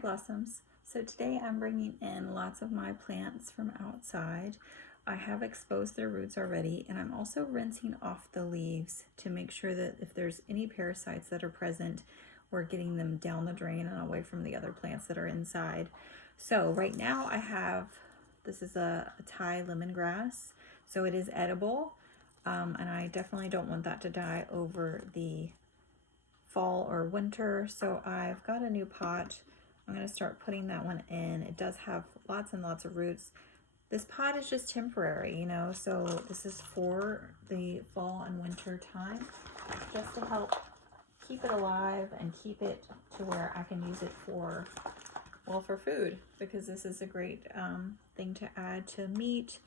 Blossoms. So today I'm bringing in lots of my plants from outside. I have exposed their roots already, and I'm also rinsing off the leaves to make sure that if there's any parasites that are present, we're getting them down the drain and away from the other plants that are inside. So right now I have, this is a Thai lemongrass, so it is edible, and I definitely don't want that to die over the fall or winter. So I've got a new pot. I'm going to start putting that one in. It does have lots and lots of roots. This pot is just temporary, you know, so this is for the fall and winter time, just to help keep it alive and keep it to where I can use it for, well, for food, because this is a great thing to add to meat.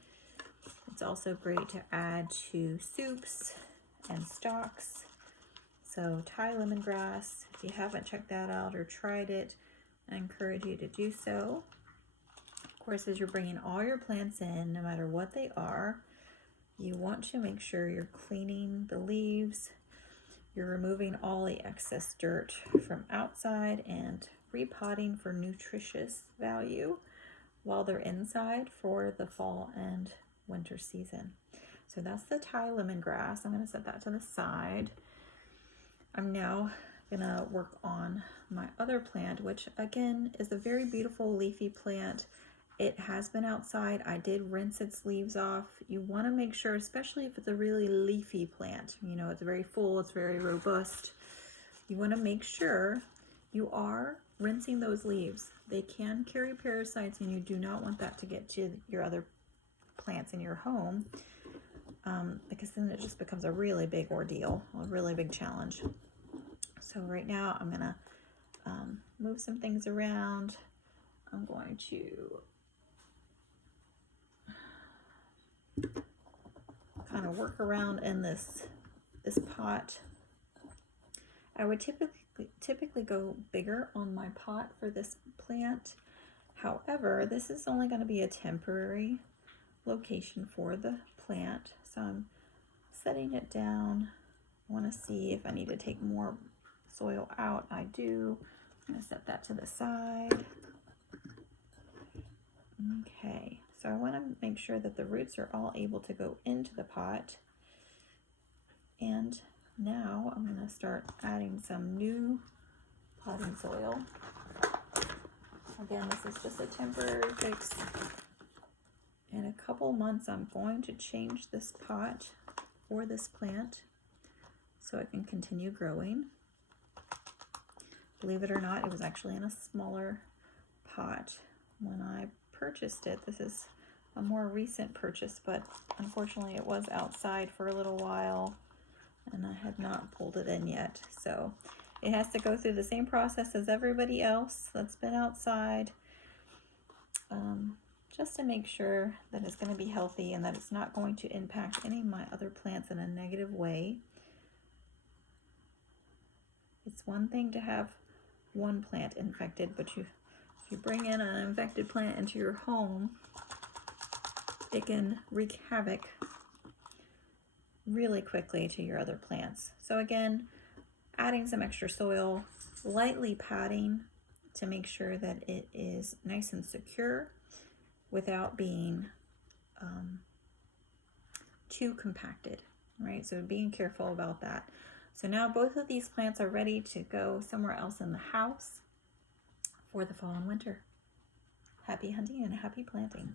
It's also great to add to soups and stocks. So Thai lemongrass, if you haven't checked that out or tried it, I encourage you to do so. Of course, as you're bringing all your plants in, no matter what they are, you want to make sure you're cleaning the leaves, you're removing all the excess dirt from outside and repotting for nutritious value while they're inside for the fall and winter season. So that's the Thai lemongrass. I'm going to set that to the side. I'm now gonna work on my other plant, which again is a very beautiful leafy plant. It has been outside. I did rinse its leaves off. You want to make sure, especially if it's a really leafy plant, you know, it's very full, it's very robust. You want to make sure you are rinsing those leaves. They can carry parasites, and you do not want that to get to your other plants in your home, because then it just becomes a really big ordeal, a really big challenge. So right now I'm gonna move some things around. I'm going to kind of work around in this pot. I would typically go bigger on my pot for this plant. However, this is only going to be a temporary location for the plant. So I'm setting it down. I want to see if I need to take more soil out. I do. I'm going to set that to the side. Okay, so I want to make sure that the roots are all able to go into the pot. And now I'm going to start adding some new potting soil. Again, this is just a temporary fix. In a couple months, I'm going to change this pot for this plant so it can continue growing. Believe it or not, it was actually in a smaller pot when I purchased it. This is a more recent purchase, but unfortunately it was outside for a little while and I had not pulled it in yet. So it has to go through the same process as everybody else that's been outside, just to make sure that it's going to be healthy and that it's not going to impact any of my other plants in a negative way. It's one thing to have one plant infected, but if you bring in an infected plant into your home, it can wreak havoc really quickly to your other plants. So again, adding some extra soil, lightly patting to make sure that it is nice and secure without being too compacted, right? So being careful about that. So now both of these plants are ready to go somewhere else in the house for the fall and winter. Happy hunting and happy planting.